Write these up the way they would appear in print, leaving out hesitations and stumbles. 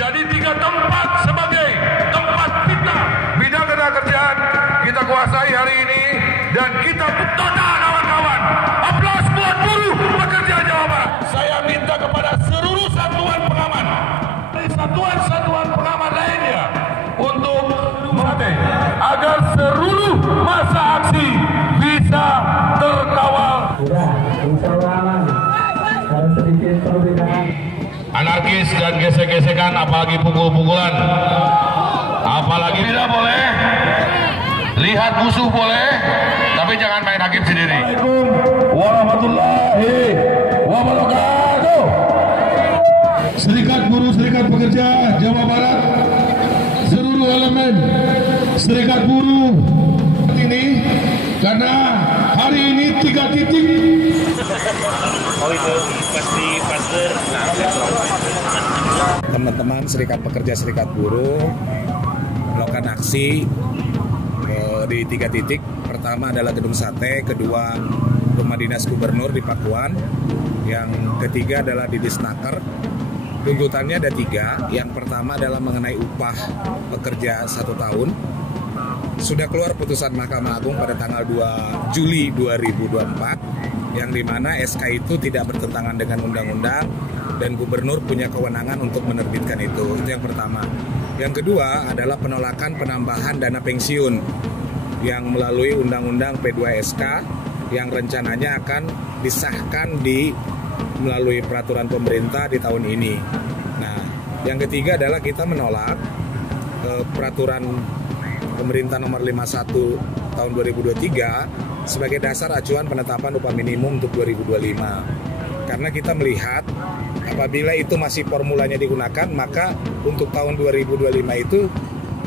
Jadi 3 tempat sebagai tempat kita. Bidang ketenagakerjaan kita kuasai hari ini dan kita total kawan-kawan. Aplaus buat buruh pekerja Jawa Barat. Saya minta kepada seluruh satuan pengaman, satuan-satuan pengaman lainnya untuk melatih agar seluruh masa aksi bisa terkawal. Anarkis dan gesek-gesekan, apalagi pukul-pukulan, apalagi tidak boleh. Lihat musuh boleh, tapi jangan main hakim sendiri. Assalamualaikum warahmatullahi wabarakatuh. Serikat Buruh Serikat Pekerja Jawa Barat, seluruh elemen Serikat Buruh ini, karena hari ini 3 titik. Oh itu pasti pasir. Teman-teman Serikat Pekerja Serikat Buruh melakukan aksi di 3 titik. Pertama adalah Gedung Sate, kedua Rumah Dinas Gubernur di Pakuan, yang ketiga adalah di Disnaker. Tuntutannya ada 3. Yang pertama adalah mengenai upah pekerja 1 tahun. Sudah keluar putusan Mahkamah Agung pada tanggal 2 Juli 2024, yang dimana SK itu tidak bertentangan dengan undang-undang dan gubernur punya kewenangan untuk menerbitkan itu. Itu yang pertama. Yang kedua adalah penolakan penambahan dana pensiun yang melalui undang-undang P2SK yang rencananya akan disahkan melalui peraturan pemerintah di tahun ini. Nah, yang ketiga adalah kita menolak peraturan pemerintah nomor 51 tahun 2023 sebagai dasar acuan penetapan upah minimum untuk 2025. Karena kita melihat apabila itu masih formulanya digunakan, maka untuk tahun 2025 itu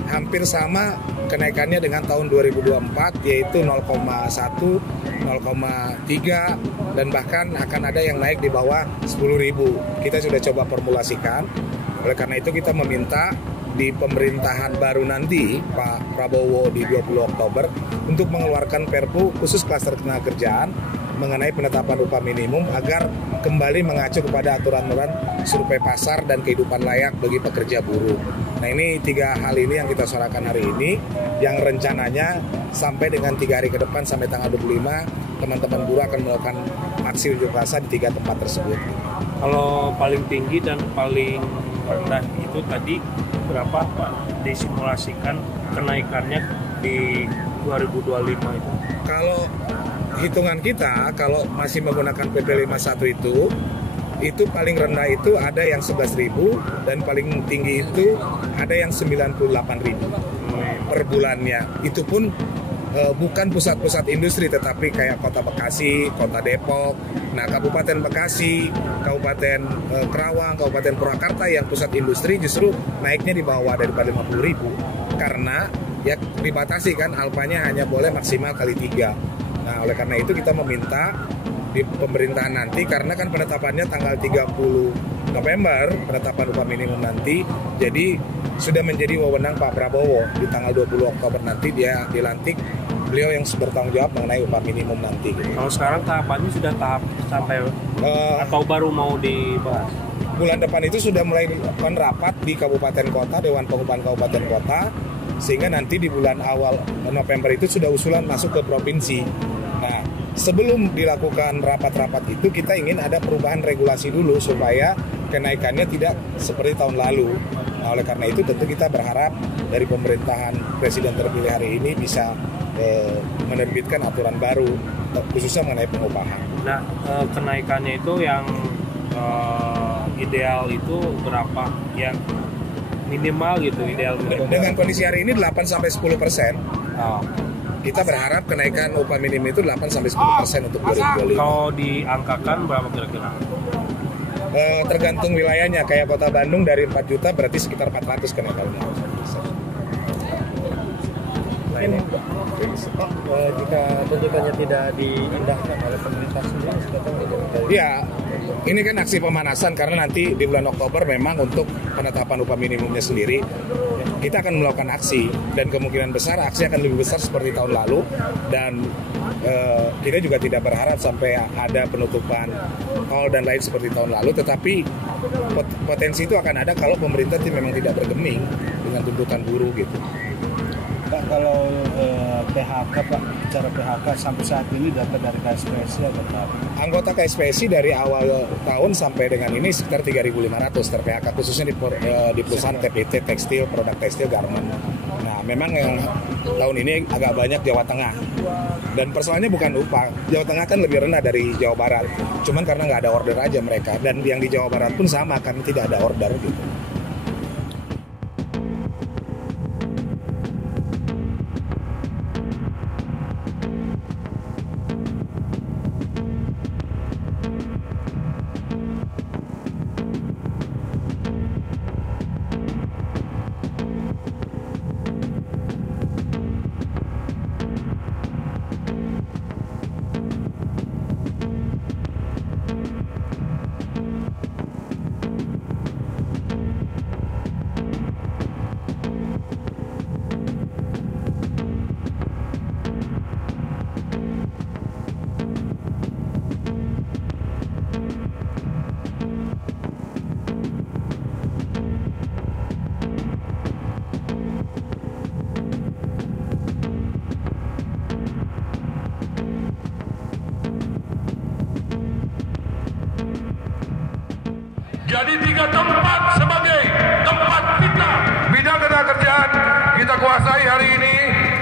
hampir sama kenaikannya dengan tahun 2024, yaitu 0,1, 0,3, dan bahkan akan ada yang naik di bawah 10.000. Kita sudah coba formulasikan. Oleh karena itu kita meminta di pemerintahan baru nanti, Pak Prabowo di 20 Oktober, untuk mengeluarkan Perpu khusus klaster ketenagakerjaan mengenai penetapan upah minimum agar kembali mengacu kepada aturan-aturan survei pasar dan kehidupan layak bagi pekerja buruh. Nah, ini 3 hal ini yang kita suarakan hari ini, yang rencananya sampai dengan 3 hari ke depan sampai tanggal 25, teman-teman buruh akan melakukan aksi unjuk rasa di 3 tempat tersebut. Kalau paling tinggi dan paling rendah itu tadi berapa Pak disimulasikan kenaikannya di 2025 itu? Kalau hitungan kita, kalau masih menggunakan PP 51 itu paling rendah itu ada yang 11.000 dan paling tinggi itu ada yang 98.000 per bulannya. Itu pun bukan pusat-pusat industri, tetapi kayak Kota Bekasi, Kota Depok, nah Kabupaten Bekasi, Kabupaten Kerawang, Kabupaten Purwakarta yang pusat industri justru naiknya di bawah daripada 50.000 karena ya dibatasi kan, alpanya hanya boleh maksimal kali 3. Nah, oleh karena itu kita meminta di pemerintahan nanti, karena kan penetapannya tanggal 30 November, penetapan upah minimum nanti, jadi sudah menjadi wewenang Pak Prabowo. Di tanggal 20 Oktober nanti dia dilantik, beliau yang bertanggung jawab mengenai upah minimum nanti. Gitu. Kalau sekarang tahapannya sudah tahap sampai atau baru mau dibahas? Bulan depan itu sudah mulai dilakukan rapat di kabupaten kota, Dewan Pengupahan Kabupaten Kota, sehingga nanti di bulan awal November itu sudah usulan masuk ke provinsi. Nah, sebelum dilakukan rapat-rapat itu kita ingin ada perubahan regulasi dulu supaya kenaikannya tidak seperti tahun lalu. Nah, oleh karena itu tentu kita berharap dari pemerintahan Presiden terpilih hari ini bisa menerbitkan aturan baru khususnya mengenai pengupahan. Nah, kenaikannya itu yang ideal itu berapa? Yang minimal gitu, ideal. Dengan kondisi hari ini 8-10%. Oh. Kita berharap kenaikan upah minimum itu 8-10% untuk 2025. Kalau diangkakan berapa kira-kira? Tergantung wilayahnya, kayak Kota Bandung dari 4 juta berarti sekitar 400 kenaikannya. Jika tuntutannya tidak diindahkan oleh pemerintah sendiri, ya, ini kan aksi pemanasan karena nanti di bulan Oktober memang untuk penetapan upah minimumnya sendiri kita akan melakukan aksi, dan kemungkinan besar aksi akan lebih besar seperti tahun lalu, dan kita juga tidak berharap sampai ada penutupan tol dan lain seperti tahun lalu, tetapi potensi itu akan ada kalau pemerintah memang tidak bergeming dengan tuntutan buruh gitu. Pak, kalau PHK, Pak, bicara PHK sampai saat ini data dari KSPSI atau Pak? Anggota KSPSI dari awal tahun sampai dengan ini sekitar 3.500 ter-PHK, khususnya di perusahaan TPT, tekstil, produk tekstil, garment. Nah, memang yang tahun ini agak banyak Jawa Tengah. Dan persoalannya bukan upah. Jawa Tengah kan lebih rendah dari Jawa Barat. Cuman karena nggak ada order aja mereka. Dan yang di Jawa Barat pun sama, karena tidak ada order gitu. Jadi 3 tempat sebagai tempat kita bidang ketenagakerjaan kita kuasai hari ini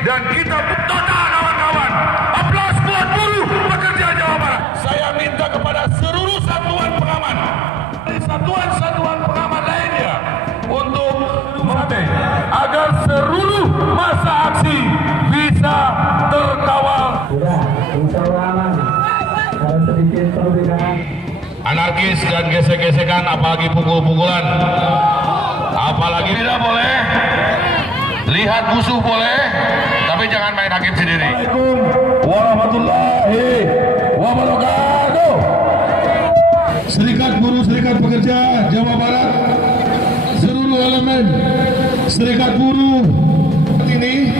dan kita total kawan-kawan. Aplaus buat buruh pekerja Jawa Barat. Saya minta kepada seluruh satuan pengaman, satuan-satuan pengaman lainnya untuk membantu agar seluruh masa aksi bisa terkawal. Sudah, insya Allah aman. Kalau sedikit perbedaan. Anarkis dan gesek-gesekan, apalagi pukul-pukulan, apalagi tidak boleh. Lihat musuh boleh, tapi jangan main hakim sendiri. Assalamualaikum warahmatullahi wabarakatuh. Serikat Buruh Serikat Pekerja Jawa Barat, seluruh elemen Serikat Buruh ini,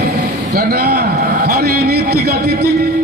karena hari ini 3 titik